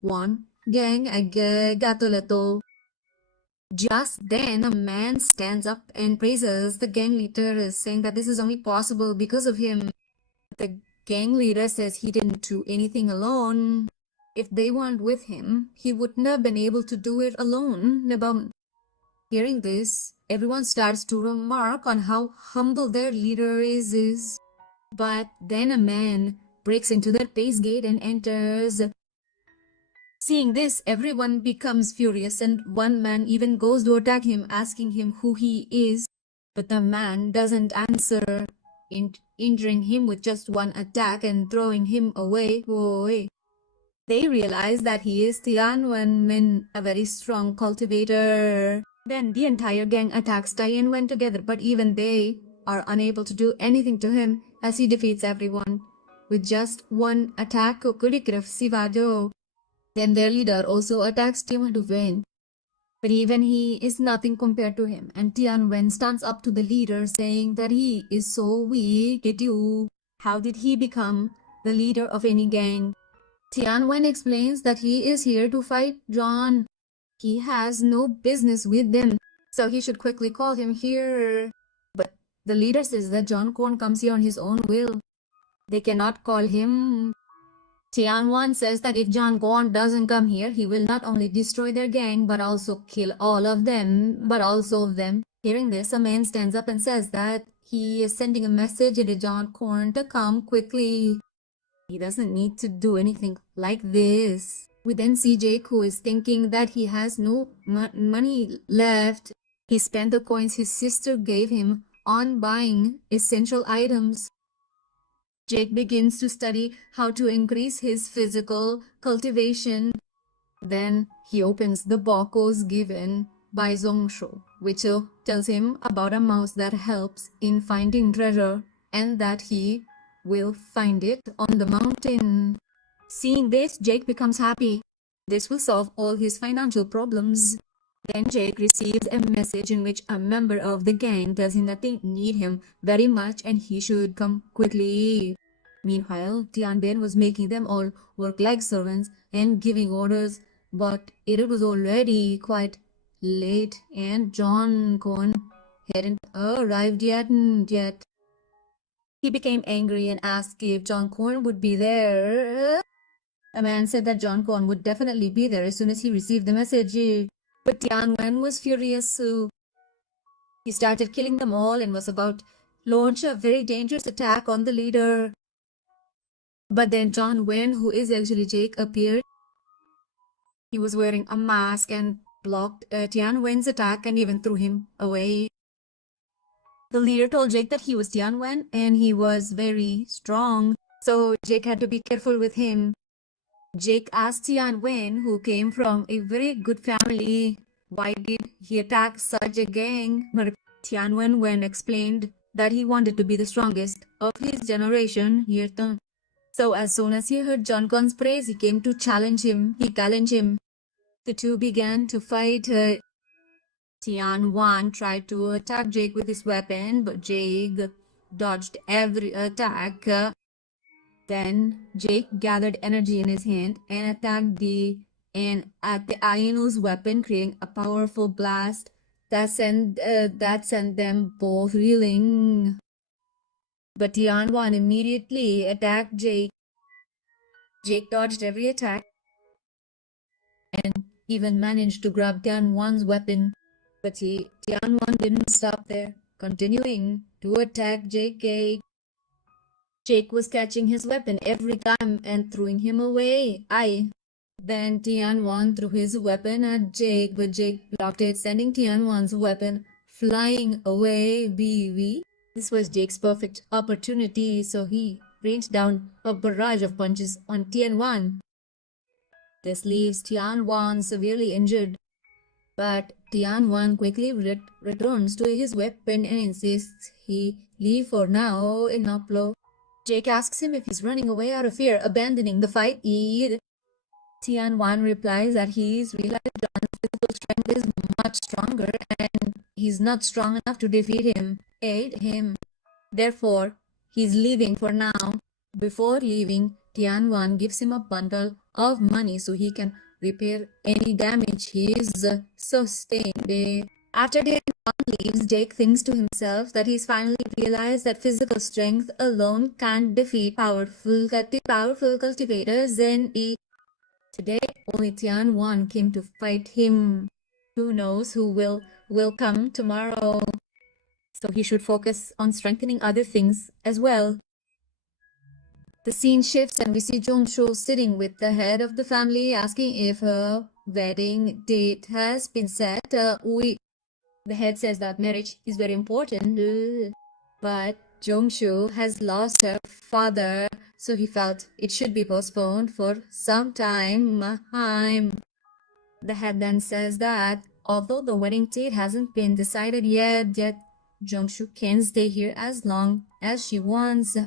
1. Gang Agatoleto. Just then, a man stands up and praises the gang leader, saying that this is only possible because of him. The gang leader says he didn't do anything alone. If they weren't with him, he wouldn't have been able to do it alone. Hearing this, everyone starts to remark on how humble their leader is. But then a man breaks into the base gate and enters. Seeing this, everyone becomes furious, and one man even goes to attack him, asking him who he is. But the man doesn't answer, injuring him with just one attack and throwing him away. They realize that he is Tianwen, a very strong cultivator. Then the entire gang attacks Tianwen together, but even they are unable to do anything to him as he defeats everyone with just one attack. Then their leader also attacks Tianwen, but even he is nothing compared to him, and Tianwen stands up to the leader saying that he is so weak. How did he become the leader of any gang? Tianwen explains that he is here to fight John. He has no business with them, so he should quickly call him here. But the leader says that John Korn comes here on his own will. They cannot call him. Tianwen says that if John Korn doesn't come here, he will not only destroy their gang, but also kill all of them, but also of them. Hearing this, a man stands up and says that he is sending a message to John Korn to come quickly. He doesn't need to do anything like this. We then see Jake, who is thinking that he has no money left. He spent the coins his sister gave him on buying essential items. Jake begins to study how to increase his physical cultivation. Then he opens the box given by Zongsho, which tells him about a mouse that helps in finding treasure and that he will find it on the mountain. Seeing this, Jake becomes happy. This will solve all his financial problems. Then Jake receives a message in which a member of the gang tells him that they need him very much and he should come quickly. Meanwhile, Tianben was making them all work like servants and giving orders, but it was already quite late and John Korn hadn't arrived yet. He became angry and asked if John Korn would be there. A man said that John Korn would definitely be there as soon as he received the message. But Tianwen was furious, so he started killing them all and was about to launch a very dangerous attack on the leader. But then John Wen, who is actually Jake, appeared. He was wearing a mask and blocked Tianwen's attack and even threw him away. The leader told Jake that he was Tianwen and he was very strong, so Jake had to be careful with him. Jake asked Tianwen, who came from a very good family, why did he attack such a gang? But Tianwen explained that he wanted to be the strongest of his generation. So as soon as he heard John Korn's praise, he came to challenge him. The two began to fight. Tianwen tried to attack Jake with his weapon, but Jake dodged every attack. Then Jake gathered energy in his hand and attacked the Ainu's weapon, creating a powerful blast that sent them both reeling. But Tianwen immediately attacked Jake. Jake dodged every attack and even managed to grab Tianwen's weapon. But Tianwen didn't stop there, continuing to attack Jake. Jake was catching his weapon every time and throwing him away. Then Tianwen threw his weapon at Jake, but Jake blocked it, sending Tianwen's weapon flying away. This was Jake's perfect opportunity, so he rained down a barrage of punches on Tianwen. This leaves Tianwen severely injured. But Tianwen quickly returns to his weapon and insists he leave for now in Naplo. Jake asks him if he's running away out of fear, abandoning the fight. Tianwen replies that he's realized John's physical strength is much stronger and he's not strong enough to defeat him. Therefore, he's leaving for now. Before leaving, Tianwan gives him a bundle of money so he can repair any damage he's sustained. After Tianwan leaves, Jake thinks to himself that he's finally realized that physical strength alone can't defeat powerful cultivators in E. Today, only Tianwan came to fight him. Who knows who will come tomorrow? So he should focus on strengthening other things as well. The scene shifts and we see Jongshu sitting with the head of the family asking if her wedding date has been set. The head says that marriage is very important, but Jongshu has lost her father, so he felt it should be postponed for some time. The head then says that although the wedding date hasn't been decided yet Jongshu can stay here as long as she wants.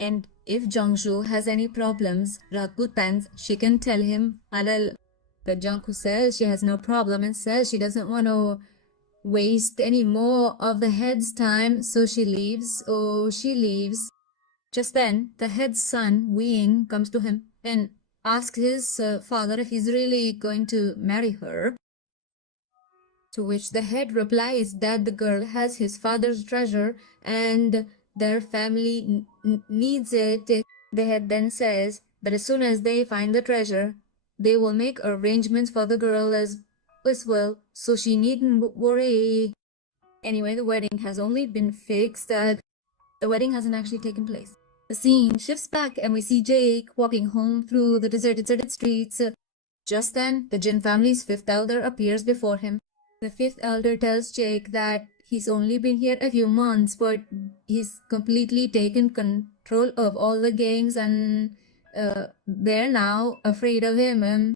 And if Jongshu has any problems, Rajput pants, she can tell him. But Jongshu says she has no problem and says she doesn't want to waste any more of the head's time, so she leaves. She leaves. Just then, the head's son, Wing, comes to him and asks his father if he's really going to marry her. To which the head replies that the girl has his father's treasure and their family needs it. The head then says that as soon as they find the treasure, they will make arrangements for the girl as well, so she needn't worry. Anyway, the wedding has only been fixed. The wedding hasn't actually taken place. The scene shifts back and we see Jake walking home through the deserted streets. Just then, the Jin family's fifth elder appears before him. The fifth elder tells Jake that he's only been here a few months, but he's completely taken control of all the gangs and they're now afraid of him.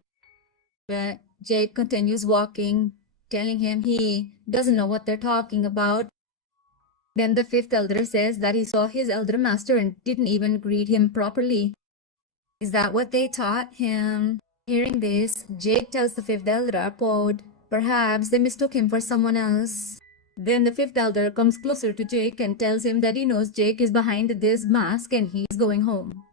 But Jake continues walking, telling him he doesn't know what they're talking about. Then the fifth elder says that he saw his elder master and didn't even greet him properly. Is that what they taught him? Hearing this, Jake tells the fifth elder, quote, perhaps they mistook him for someone else. Then the fifth elder comes closer to Jake and tells him that he knows Jake is behind this mask and he's going home.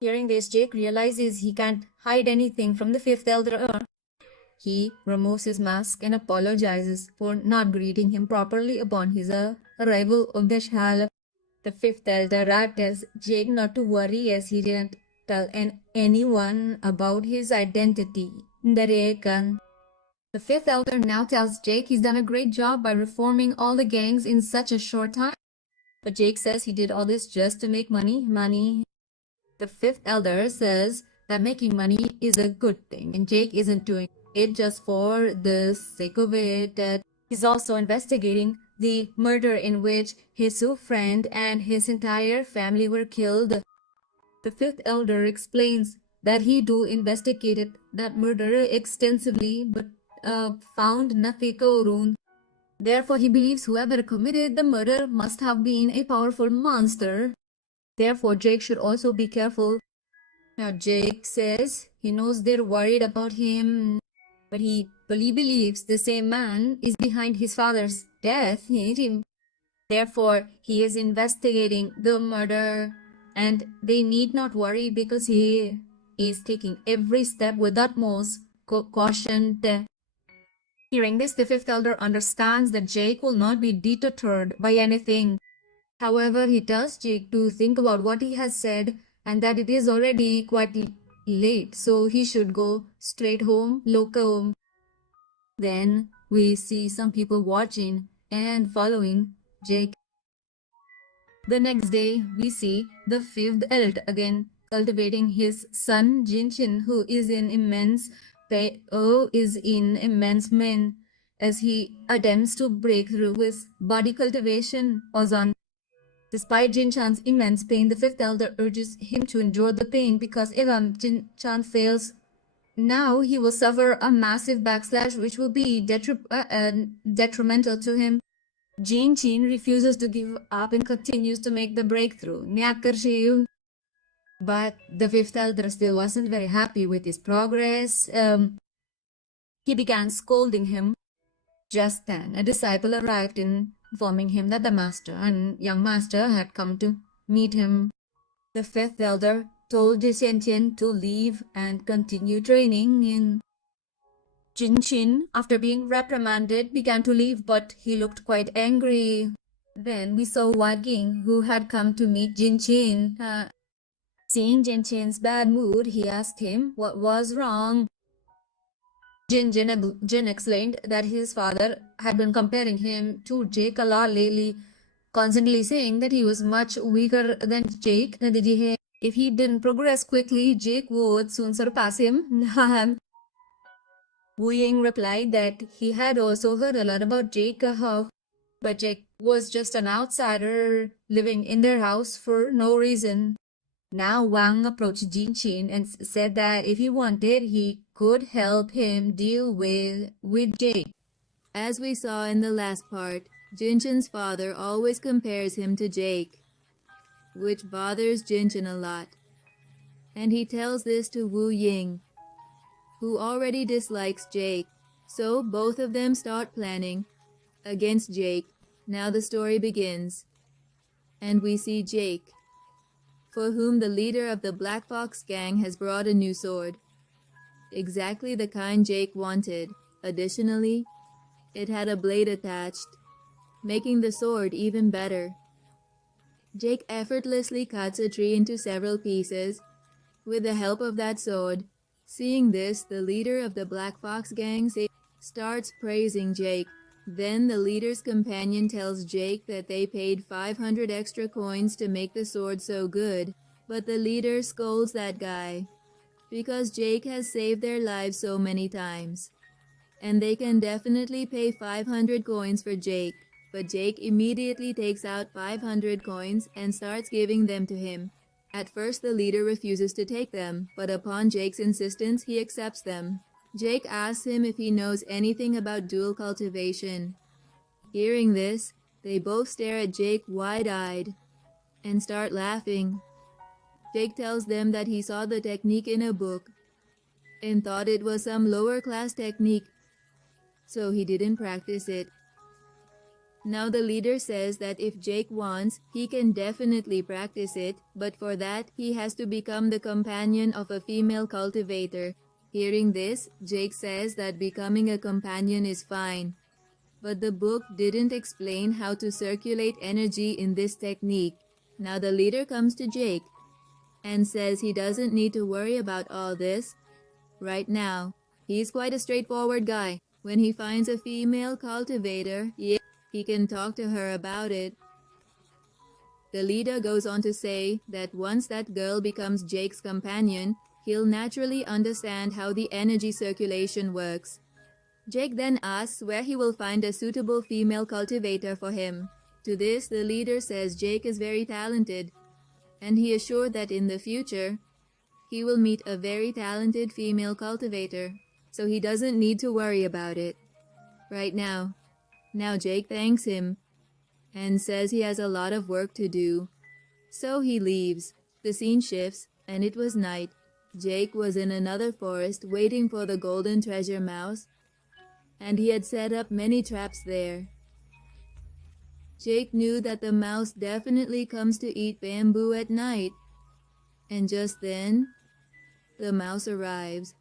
Hearing this, Jake realizes he can't hide anything from the fifth elder. He removes his mask and apologizes for not greeting him properly upon his arrival on the shal. The fifth elder tells Jake not to worry as he didn't tell anyone about his identity. The fifth elder now tells Jake he's done a great job by reforming all the gangs in such a short time. But Jake says he did all this just to make money. The fifth elder says that making money is a good thing and Jake isn't doing it just for the sake of it. He's also investigating the murder in which his friend and his entire family were killed. The fifth elder explains that he investigated that murder extensively but found nothing. Therefore, he believes whoever committed the murder must have been a powerful monster. Therefore, Jake should also be careful. Now, Jake says he knows they're worried about him, but he believes the same man is behind his father's death. Therefore, he is investigating the murder, and they need not worry because he is taking every step with utmost caution. Hearing this, the fifth elder understands that Jake will not be deterred by anything. However, he tells Jake to think about what he has said and that it is already quite late, so he should go straight home, loco. Then we see some people watching and following Jake. The next day, we see the fifth elder again cultivating his son Jinchin, who is in immense pain as he attempts to break through his body cultivation ozon. Despite Jinchan's immense pain, the fifth elder urges him to endure the pain because if Jinchan fails, now he will suffer a massive backslash which will be detrimental to him. Jinchin refuses to give up and continues to make the breakthrough. But the fifth elder still wasn't very happy with his progress. He began scolding him. Just then, a disciple arrived informing him that the master and young master had come to meet him. The fifth elder told Jiantian to leave and continue training in. Jinshin, after being reprimanded, began to leave, but he looked quite angry. Then we saw Waging, who had come to meet Jinshin. Seeing Jinshin's bad mood, he asked him what was wrong. Jin explained that his father had been comparing him to Jake a lot lately, constantly saying that he was much weaker than Jake. If he didn't progress quickly, Jake would soon surpass him. Wu Ying replied that he had also heard a lot about Jake, but Jake was just an outsider living in their house for no reason. Now Wang approached Jin Qin and said that if he wanted, he could help him deal with Jake. As we saw in the last part, Jinshin's father always compares him to Jake, which bothers Jinshin a lot. And he tells this to Wu Ying, who already dislikes Jake. So both of them start planning against Jake. Now the story begins, and we see Jake, for whom the leader of the Black Fox gang has brought a new sword. Exactly the kind Jake wanted. Additionally, it had a blade attached, making the sword even better. Jake effortlessly cuts a tree into several pieces with the help of that sword. Seeing this, the leader of the Black Fox gang starts praising Jake. Then the leader's companion tells Jake that they paid 500 extra coins to make the sword so good, but the leader scolds that guy because Jake has saved their lives so many times, and they can definitely pay 500 coins for Jake. But Jake immediately takes out 500 coins and starts giving them to him. At first the leader refuses to take them, but upon Jake's insistence he accepts them. Jake asks him if he knows anything about dual cultivation. Hearing this, they both stare at Jake wide-eyed and start laughing. Jake tells them that he saw the technique in a book and thought it was some lower-class technique, so he didn't practice it. Now the leader says that if Jake wants, he can definitely practice it, but for that, he has to become the companion of a female cultivator. Hearing this, Jake says that becoming a companion is fine, but the book didn't explain how to circulate energy in this technique. Now the leader comes to Jake and says he doesn't need to worry about all this right now. He's quite a straightforward guy. When he finds a female cultivator, he can talk to her about it. The leader goes on to say that once that girl becomes Jake's companion, he'll naturally understand how the energy circulation works. Jake then asks where he will find a suitable female cultivator for him. To this, the leader says Jake is very talented, and he is sure that in the future, he will meet a very talented female cultivator, so he doesn't need to worry about it right now. Now Jake thanks him and says he has a lot of work to do. So he leaves. The scene shifts and it was night. Jake was in another forest waiting for the golden treasure mouse, and he had set up many traps there. Jake knew that the mouse definitely comes to eat bamboo at night. And just then, the mouse arrives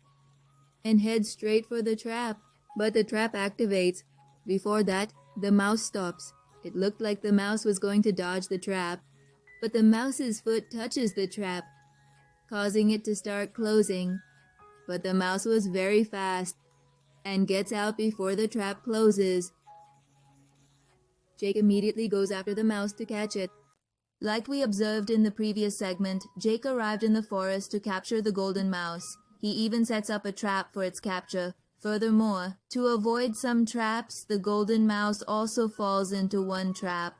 and heads straight for the trap. But the trap activates. Before that, the mouse stops. It looked like the mouse was going to dodge the trap, but the mouse's foot touches the trap, causing it to start closing. But the mouse was very fast and gets out before the trap closes. Jake immediately goes after the mouse to catch it. Like we observed in the previous segment, Jake arrived in the forest to capture the golden mouse. He even sets up a trap for its capture. Furthermore, to avoid some traps, the golden mouse also falls into one trap.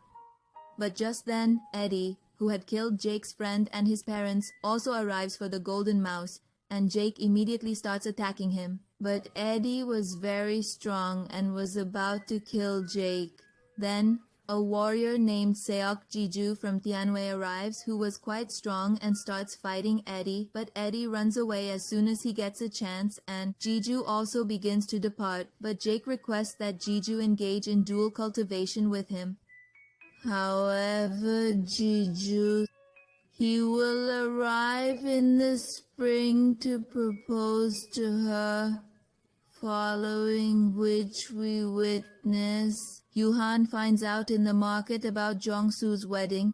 But just then, Eddie, who had killed Jake's friend and his parents, also arrives for the golden mouse, and Jake immediately starts attacking him. But Eddie was very strong and was about to kill Jake. Then, a warrior named Seok Jiju from Tianwei arrives, who was quite strong and starts fighting Eddie, but Eddie runs away as soon as he gets a chance, and Jiju also begins to depart, but Jake requests that Jiju engage in dual cultivation with him. However, Jiju, He will arrive in the spring to propose to her, following which we witness. Yuhan finds out in the market about Jongsu's wedding